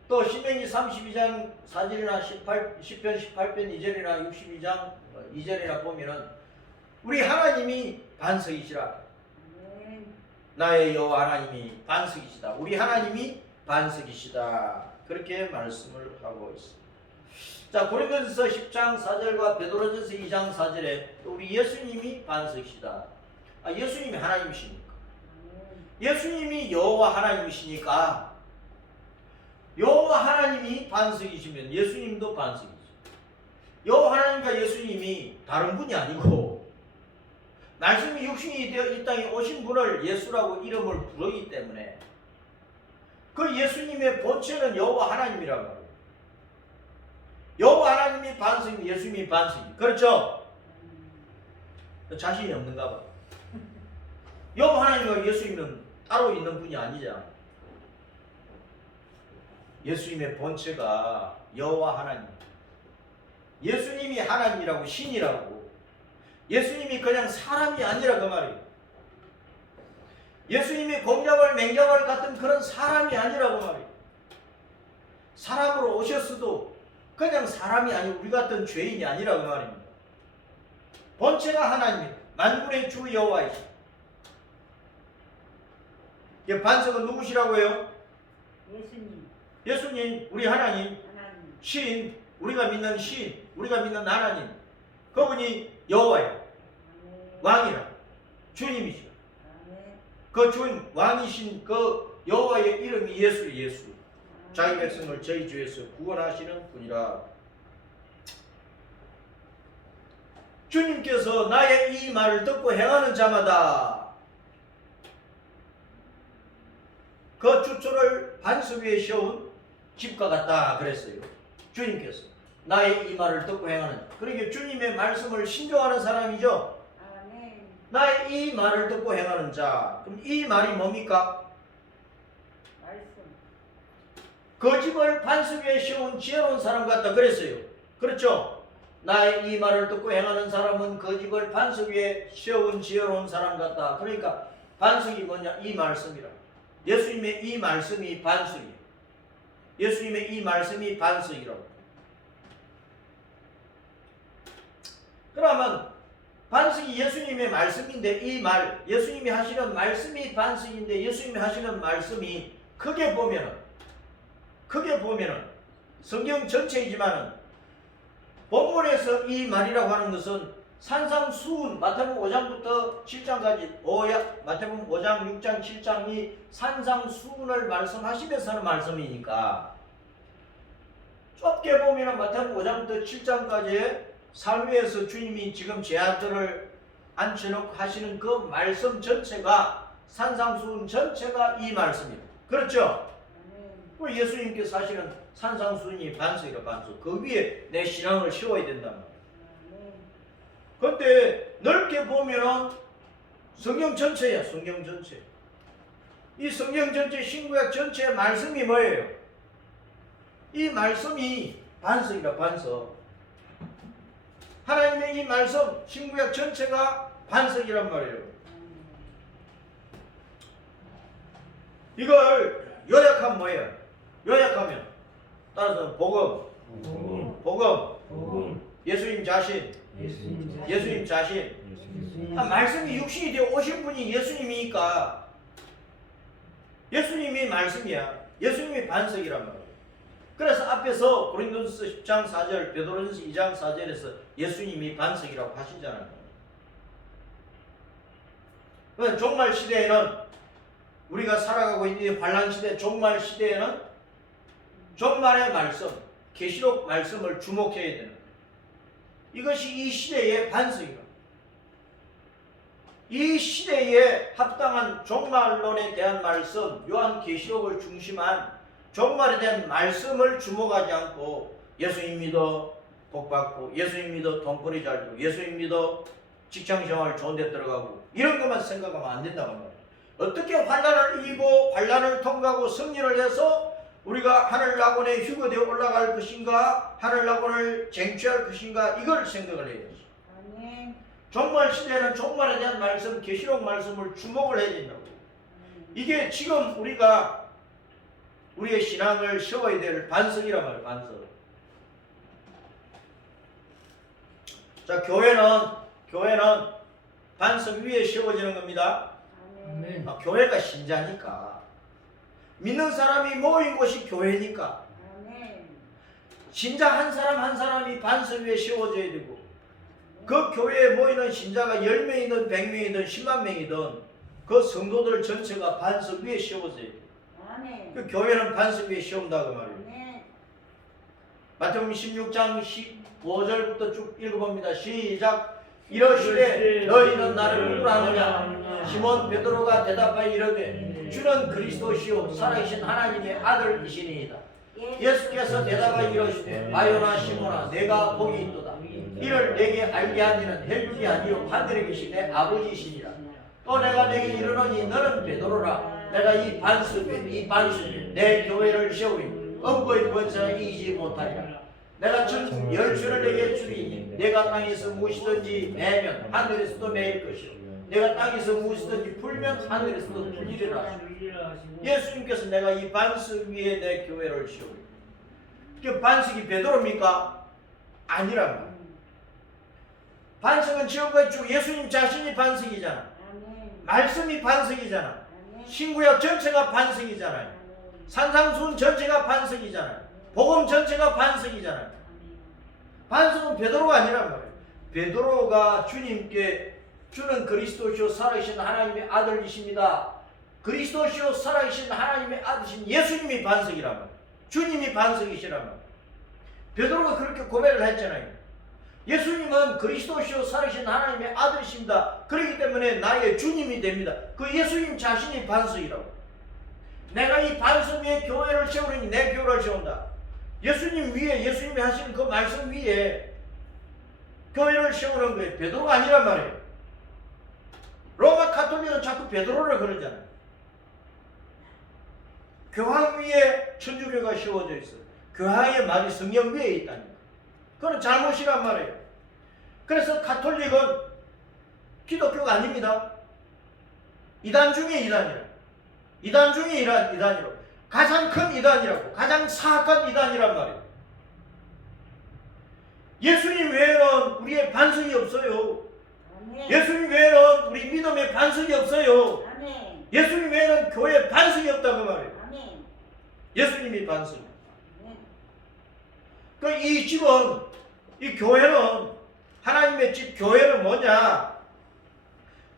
또 신명기 32장 4절이나 10편 18편 2절이나 62장 2절이나 보면은 우리 하나님이 반석이시라. 나의 여호와 하나님이 반석이시다. 우리 하나님이 반석이시다. 그렇게 말씀을 하고 있습니다. 자, 고린도전서 10장 4절과 베드로전서 2장 4절에 우리 예수님이 반석이시다. 예수님이 하나님이시니까. 예수님이 여호와 하나님이시니까 여호와 하나님이 반석이시면 예수님도 반석이죠. 여호와 하나님과 예수님이 다른 분이 아니고 말씀이 육신이 되어 이 땅에 오신 분을 예수라고 이름을 부르기 때문에 그 예수님의 본체는 여호와 하나님이란 말이에요. 여호와 하나님이 반석이면 예수님이 반석이. 그렇죠? 자신이 없는가 봐. 여호와 하나님과 예수님은 따로 있는 분이 아니잖아. 예수님의 본체가 여호와 하나님. 예수님이 하나님이라고 신이라고. 예수님이 그냥 사람이 아니라 그 말이에요. 예수님이 공자발 맹자발 같은 그런 사람이 아니라고 말이에요. 사람으로 오셨어도 그냥 사람이 아니고 우리 같은 죄인이 아니라고 말입니다. 본체가 하나님입니다. 만군의 주 여호와이시. 반석은 누구시라고 해요? 예수님, 우리 하나님. 신, 우리가 믿는 신, 우리가 믿는 하나님. 그분이 여호와예요. 왕이라. 주님이시라. 그 주님, 왕이신 그 여호와의 이름이 예수. 자기 백성을 저희 죄에서 구원하시는 분이라. 주님께서 나의 이 말을 듣고 행하는 자마다 그 주초를 반석 위에 세운 집과 같다 그랬어요. 주님께서 나의 이 말을 듣고 행하는. 그러니까 주님의 말씀을 신뢰하는 사람이죠. 나의 이 말을 듣고 행하는 자. 그럼 이 말이 뭡니까? 그 집을 반석 위에 세운 지혜로운 사람 같다 그랬어요. 그렇죠? 나의 이 말을 듣고 행하는 사람은 그 집을 반석 위에 세운 지혜로운 사람 같다. 그러니까 반석이 뭐냐? 이 말씀이라. 예수님의 이 말씀이 반석이에요. 예수님의 이 말씀이 반석이라고. 그러면 반석이 예수님의 말씀인데 이 말, 예수님이 하시는 말씀이 반석인데 예수님이 하시는 말씀이 크게 보면은 성경 전체이지만은 본문에서 이 말이라고 하는 것은 산상수훈, 마태복음 5장부터 7장까지 마태복음 5장, 6장, 7장이 산상수훈을 말씀하시면서 하는 말씀이니까 좁게 보면 마태복음 5장부터 7장까지의 삶 위에서 주님이 지금 제 아들을 앉혀놓고 하시는 그 말씀 전체가 산상수훈 전체가 이 말씀입니다. 그렇죠? 예수님께서 사실은 산상수훈이 반석이라 반석. 그 위에 내 신앙을 세워야 된단 말이에요. 그런데 넓게 보면은 성경 전체야. 성경 전체. 이 성경 전체 신구약 전체의 말씀이 뭐예요? 이 말씀이 반석이라 반석. 하나님의 이 말씀 신구약 전체가 반석이란 말이에요. 이걸 요약하면 뭐예요? 요약하면 따라서 복음, 예수님 자신, 말씀이 육신이 되어 오신 분이 예수님이니까 예수님이 말씀이야. 예수님이 반석이란 말이에요. 그래서 앞에서 고린도전서 10장 4절, 베드로전서 2장 4절에서 예수님이 반석이라고 하시잖아요. 종말 시대에는 우리가 살아가고 있는 이 환란 시대, 종말 시대에는 종말의 말씀, 계시록 말씀을 주목해야 되는 거예요. 이것이 이 시대의 반석이다. 이 시대에 합당한 종말론에 대한 말씀, 요한계시록을 중심한 종말에 대한 말씀을 주목하지 않고 예수님 믿어 복받고, 예수님 믿어 돈벌이 잘 되고, 예수님 믿어 직장생활 좋은 데 들어가고, 이런 것만 생각하면 안 된다고 말이에요. 어떻게 환난을 이기고 환난을 통과하고 승리를 해서 우리가 하늘낙원에 휴거되어 올라갈 것인가, 하늘낙원을 쟁취할 것인가, 이걸 생각을 해야 돼요. 종말 시대는 종말에 대한 말씀, 계시록 말씀을 주목을 해야 된다고. 이게 지금 우리가 우리의 신앙을 세워야 될 반석이란 말이에요. 반석. 자, 교회는 반석 위에 세워지는 겁니다. 교회가 신자니까, 믿는 사람이 모인 곳이 교회니까, 신자 한 사람 한 사람이 반석 위에 세워져야 되고, 그 교회에 모이는 신자가 10명이든 100명이든 10만 명이든 그 성도들 전체가 반석 위에 세워져야 돼요. 그 교회는 반석 위에 세운다고 말이에요. 마태복음 16장 15절부터 쭉 읽어봅니다. 시작. 이러시되 너희는 나를 누구라 하느냐? 시몬 베드로가 대답하여 이르되 주는 그리스도시요 살아계신 하나님의 아들이시니이다. 예수께서 대답하여 이르시되 바요나 시몬아 내가 복이 있도다. 이를 내게 알게 한 이는 헬육이 아니요 하늘에 계신 내 아버지시니라. 또 내가 내게 이르노니 너는 베드로라. 내가 이 반석에 내 교회를 세우리니 엄고의 권세가 이기지 못하리라. 내가 열쇠를 내게 주리니 내가 땅에서 무엇이든지 매면 하늘에서도 매일 것이요 내가 땅에서 무엇이든지 풀면 하늘에서도 풀리리라. 예수님께서 내가 이 반석 위에 내 교회를 세우리니. 그 반석이 베드로입니까? 아니란 말이에요. 반석은 지금까지 쭉 예수님 자신이 반석이잖아. 말씀이 반석이잖아. 신구약 전체가 반석이잖아요. 산상수훈 전체가 반석이잖아요. 복음 전체가 반석이잖아요. 반석은 베드로가 아니란 말이에요. 베드로가 주님께 주는 그리스도시요 살아계신 하나님의 아들이십니다. 그리스도시요 살아계신 하나님의 아들이신 예수님이 반석이란 말이에요. 주님이 반석이시란 말이에요. 베드로가 그렇게 고백을 했잖아요. 예수님은 그리스도시요 살아계신 하나님의 아들이십니다. 그렇기 때문에 나의 주님이 됩니다. 그 예수님 자신이 반석이라고. 내가 이 반석 위에 교회를 세우리니 내 교회를 세운다. 예수님 위에, 예수님이 하시는 그 말씀 위에 교회를 세우는 거예요. 베드로가 아니란 말이에요. 로마 가톨릭은 자꾸 베드로를 그러잖아요. 교황 위에 천주교가 세워져 있어요. 교황의 말이 성령 위에 있다니까. 그건 잘못이란 말이에요. 그래서 가톨릭은 기독교가 아닙니다. 이단 중에 이단이라. 이단 중에 이단이라고. 가장 큰 이단이라고. 가장 사악한 이단이란 말이에요. 예수님 외에는 우리의 반석이 없어요. 예수님 외에는 우리 믿음의 반석이 없어요. 예수님 외에는 교회의 반석이 없다고 말이에요. 예수님이 반석이에요. 이 집은, 이 교회는, 하나님의 집 교회는 뭐냐?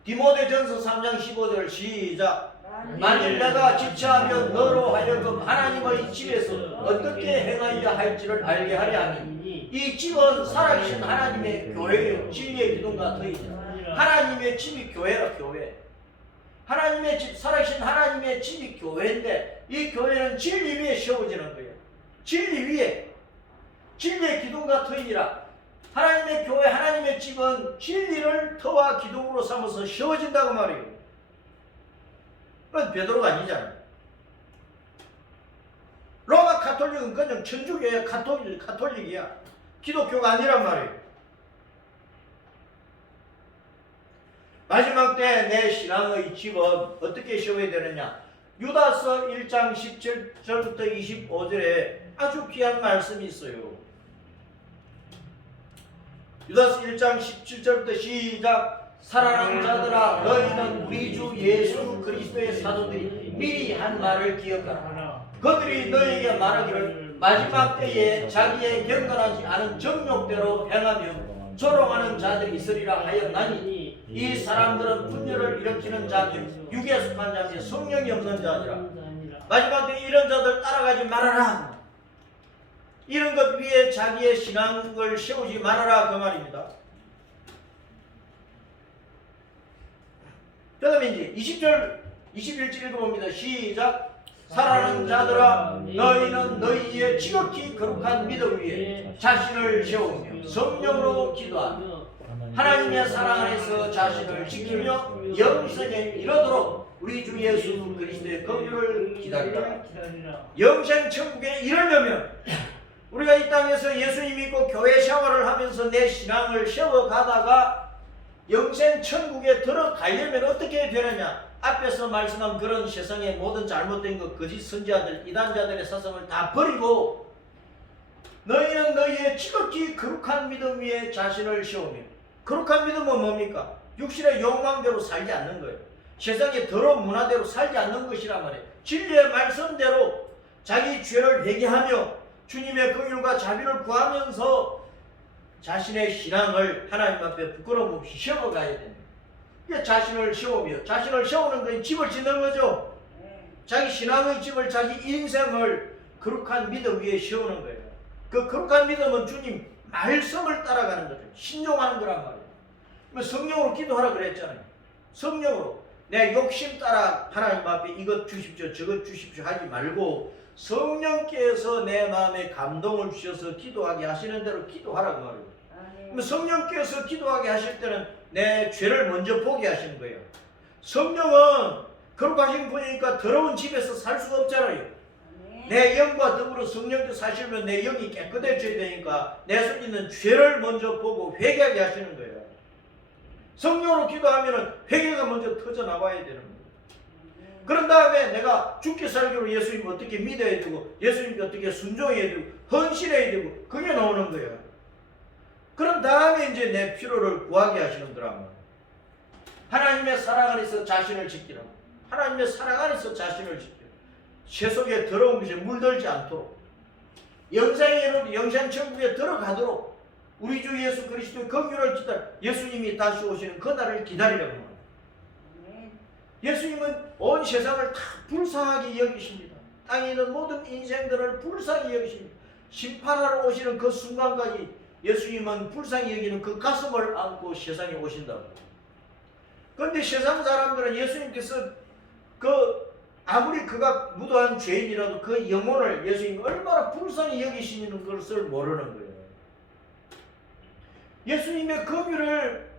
디모데전서 3장 15절 시작. 만일 내가 지체하며 너로 하여금 하나님의 집에서 어떻게 행하여야 할지를 알게 하려 하니 이 집은 살아계신 하나님의 교회요 진리의 기둥과 터이니라. 하나님의 집이 교회라. 교회. 하나님의 집, 살아계신 하나님의 집이 교회인데 이 교회는 진리 위에 세워지는 거예요. 진리 위에. 진리의 기둥과 터이니라. 하나님의 교회, 하나님의 집은 진리를 터와 기둥으로 삼아서 세워진다고 말이에요. 그건 베드로가 아니잖아요. 로마 가톨릭은 그냥 천주교의 가톨릭이야. 기독교가 아니란 말이에요. 마지막 때 내 신앙의 집은 어떻게 세워야 되느냐? 유다서 1장 17절부터 25절에 아주 귀한 말씀이 있어요. 유다서 1장 17절부터 시작. 사랑하는 자들아 너희는 우리 주 예수 그리스도의 사도들이 미리 한 말을 기억하라. 그들이 너희에게 말하기를 마지막 때에 자기의 경건하지 않은 정욕대로 행하며 조롱하는 자들이 있으리라 하였나니 이 사람들은 분열을 일으키는 자며 육에 속한 자며 성령이 없는 자니라. 마지막 때 이런 자들 따라가지 말아라. 이런 것 위에 자기의 신앙을 세우지 말아라 그 말입니다. 그 다음에 이제 20절 21절 읽어봅니다. 시작. 사랑하는 자들아 너희는 너희의 지극히 거룩한 믿음 위에 자신을 세우며 성령으로 기도하며 하나님의 사랑 안에서 자신을 지키며 영생에 이르도록 우리 주 예수 그리스도의 긍휼을 기다리라. 영생 천국에 이르려면 우리가 이 땅에서 예수님 믿고 교회 생활을 하면서 내 신앙을 세워가다가 영생 천국에 들어가려면 어떻게 되느냐? 앞에서 말씀한 그런 세상의 모든 잘못된 것, 거짓 선지자들, 이단자들의 사상을 다 버리고 너희는 너희의 지극히 거룩한 믿음 위에 자신을 세우며, 거룩한 믿음은 뭡니까? 육신의 욕망대로 살지 않는 거예요. 세상의 더러운 문화대로 살지 않는 것이란 말이에요. 진리의 말씀대로 자기 죄를 회개하며 주님의 긍휼과 자비를 구하면서 자신의 신앙을 하나님 앞에 부끄러움 없이 세워가야 됩니다. 자신을 세우며, 자신을 세우는 건 집을 짓는 거죠. 자기 신앙의 집을, 자기 인생을 거룩한 믿음 위에 세우는 거예요. 그 거룩한 믿음은 주님 말씀을 따라가는 거죠. 신종하는 거란 말이에요. 성령으로 기도하라 그랬잖아요. 성령으로 내 욕심 따라 하나님 앞에 이것 주십시오 저것 주십시오 하지 말고 성령께서 내 마음에 감동을 주셔서 기도하게 하시는 대로 기도하라 그 말이에요. 성령께서 기도하게 하실 때는 내 죄를 먼저 보게 하시는 거예요. 성령은 거룩하신 분이니까 더러운 집에서 살 수가 없잖아요. 내 영과 더불어 성령께서 사시면 내 영이 깨끗해져야 되니까 내 속에 있는 죄를 먼저 보고 회개하게 하시는 거예요. 성령으로 기도하면 회개가 먼저 터져나와야 되는 거예요. 그런 다음에 내가 죽기 살기로 예수님 어떻게 믿어야 되고 예수님께 어떻게 순종해야 되고 헌신해야 되고 그게 나오는 거예요. 그런 다음에 이제 내 필요를 구하게 하시는 거라면 하나님의 사랑 안에서 자신을 지키라. 하나님의 사랑 안에서 자신을 지키라. 세속에 더러운 것에 물들지 않도록 영생에 영생 천국에 들어가도록 우리 주 예수 그리스도의 긍휼을 기다려 예수님이 다시 오시는 그날을 기다리라고 합니다. 예수님은 온 세상을 다 불쌍하게 여기십니다. 땅에 있는 모든 인생들을 불쌍히 여기십니다. 심판하러 오시는 그 순간까지 예수님은 불쌍히 여기는 그 가슴을 안고 세상에 오신다고. 그런데 세상 사람들은 예수님께서 아무리 그가 무도한 죄인이라도 그 영혼을 예수님이 얼마나 불쌍히 여기시는 것을 모르는 거예요. 예수님의 긍휼을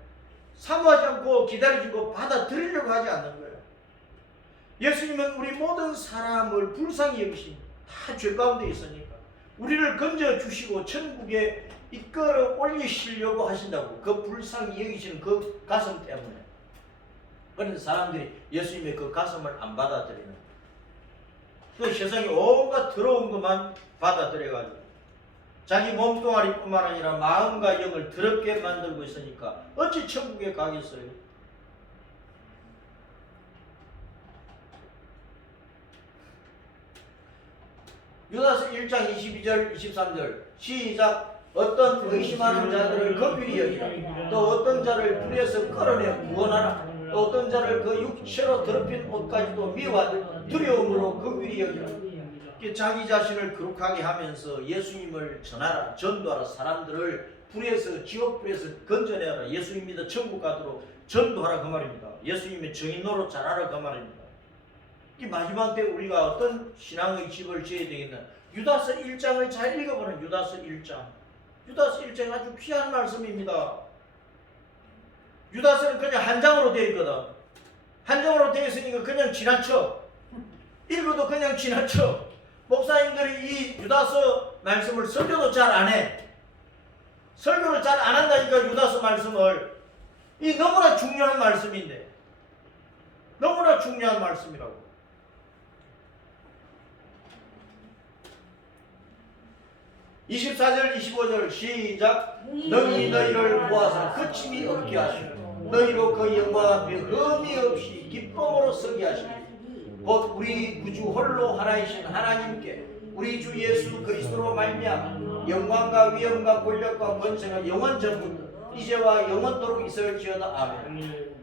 사모하지 않고 기다리고 받아들이려고 하지 않는 거예요. 예수님은 우리 모든 사람을 불쌍히 여기십니다. 다 죄 가운데 있으니까 우리를 건져주시고 천국에 이끌어 올리시려고 하신다고. 그 불쌍히 여기시는 그 가슴 때문에. 그런데 사람들이 예수님의 그 가슴을 안 받아들이는 거예요. 그 세상에 온갖 더러운 것만 받아들여가지고 자기 몸뚱아리뿐만 아니라 마음과 영을 더럽게 만들고 있으니까 어찌 천국에 가겠어요? 유다서 1장 22절 23절 시작. 어떤 의심하는 자들을 긍휼히 여기라. 또 어떤 자를 불에서 끌어내 구원하라. 또 어떤 자를 그 육체로 더럽힌 옷까지도 미워하되 두려움으로 긍휼히 여기라. 자기 자신을 거룩하게 하면서 예수님을 전하라. 전도하라. 사람들을 불에서 지옥불에서 건져내라. 예수님 믿어 천국 가도록 전도하라 그 말입니다. 예수님의 정인노릇 잘하라 그 말입니다. 이 마지막 때 우리가 어떤 신앙의 집을 지어야 되겠나? 유다서 1장을 잘 읽어보는 유다서 1장. 유다서 1장 아주 귀한 말씀입니다. 유다서는 그냥 한 장으로 되어 있거든. 한 장으로 되어 있으니까 그냥 지나쳐. 읽어도 그냥 지나쳐. 목사님들이 이 유다서 말씀을 설교도 잘 안 해. 설교를 잘 안 한다니까 유다서 말씀을. 이 너무나 중요한 말씀인데. 너무나 중요한 말씀이라고. 24절 25절 시작. 너희 너희를 모아서 거침이 없게 하시고 너희로 그 영광 앞에 흠이 없이 기쁨으로 서게 하시니 곧 우리 구주 홀로 하나이신 하나님께 우리 주 예수 그리스도로 말미암아 영광과 위엄과 권력과 권세가 영원 전부터 이제와 영원토록 있을지어다. 아멘.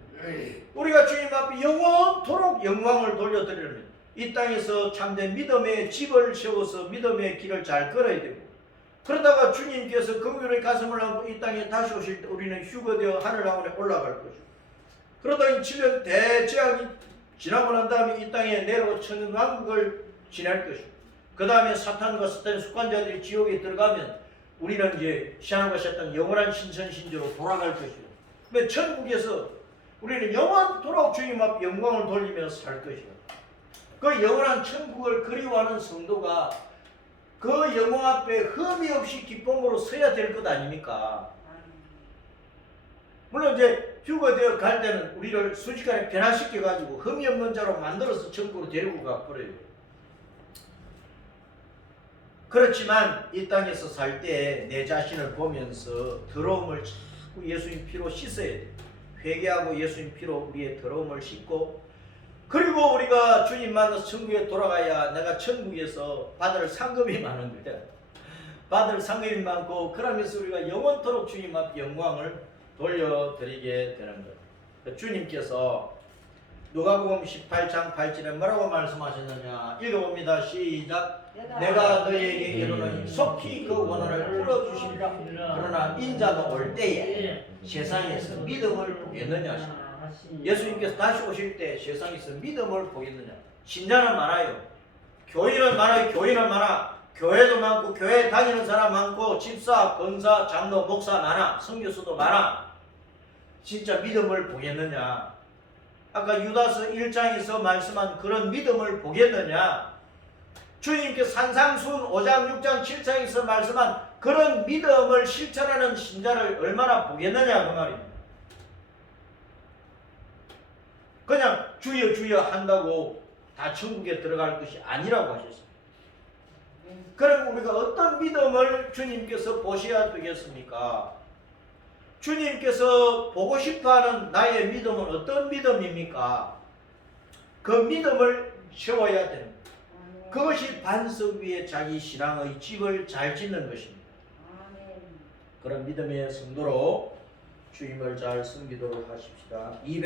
우리가 주님 앞에 영원토록 영광을 돌려드리려면 이 땅에서 참된 믿음의 집을 세워서 믿음의 길을 잘 걸어야 되고, 그러다가 주님께서 긍휼의 가슴을 안고 이 땅에 다시 오실 때 우리는 휴거되어 하늘나라에 올라갈 것이고, 그러다 이 7년 대재앙이 지나고 난 다음에 이 땅에 내로 천왕국을 지낼 것이고, 그 다음에 사탄과 사탄의 숙관자들이 지옥에 들어가면 우리는 이제 시한과 셨던 영원한 신선신조로 돌아갈 것이고, 근데 천국에서 우리는 영원토록 주님 앞 영광을 돌리며 살 것이고, 그 영원한 천국을 그리워하는 성도가 그 영광 앞에 흠이 없이 기쁨으로 서야 될 것 아닙니까? 물론 이제 휴거되어 갈 때는 우리를 순식간에 변화시켜 가지고 흠이 없는 자로 만들어서 천국으로 데리고 가버려요. 그렇지만 이 땅에서 살 때 내 자신을 보면서 더러움을 자꾸 예수님 피로 씻어야 돼. 회개하고 예수님 피로 우리의 더러움을 씻고, 그리고 우리가 주님 만나서 천국에 돌아가야 내가 천국에서 받을 상급이 많은 거야. 받을 상급이 많고, 그러면서 우리가 영원토록 주님 앞 영광을 돌려드리게 되는 거예요. 주님께서 누가복음 18장 8절에 뭐라고 말씀하셨느냐 읽어봅니다. 시작. 내가 너희에게 이르노니 속히 그 원한을 풀어주시리라. 그러나 인자가 올 때에 세상에서 믿음을 보겠느냐 하시니라. 예수님께서 다시 오실 때 세상에서 믿음을 보겠느냐. 신자는 많아요. 교인은 많아요. 교인은 많아. 교회도 많고 교회 다니는 사람 많고 집사, 권사, 장로, 목사 많아. 선교수도 많아. 진짜 믿음을 보겠느냐. 아까 유다서 1장에서 말씀한 그런 믿음을 보겠느냐. 주님께서 산상수훈 5장, 6장, 7장에서 말씀한 그런 믿음을 실천하는 신자를 얼마나 보겠느냐 그 말입니다. 그냥 주여 주여 한다고 다 천국에 들어갈 것이 아니라고 하셨습니다. 그럼 우리가 어떤 믿음을 주님께서 보셔야 되겠습니까? 주님께서 보고 싶어하는 나의 믿음은 어떤 믿음입니까? 그 믿음을 세워야 됩니다. 그것이 반석 위에 자기 신앙의 집을 잘 짓는 것입니다. 그런 믿음의 성도로 주님을 잘 섬기도록 하십시다.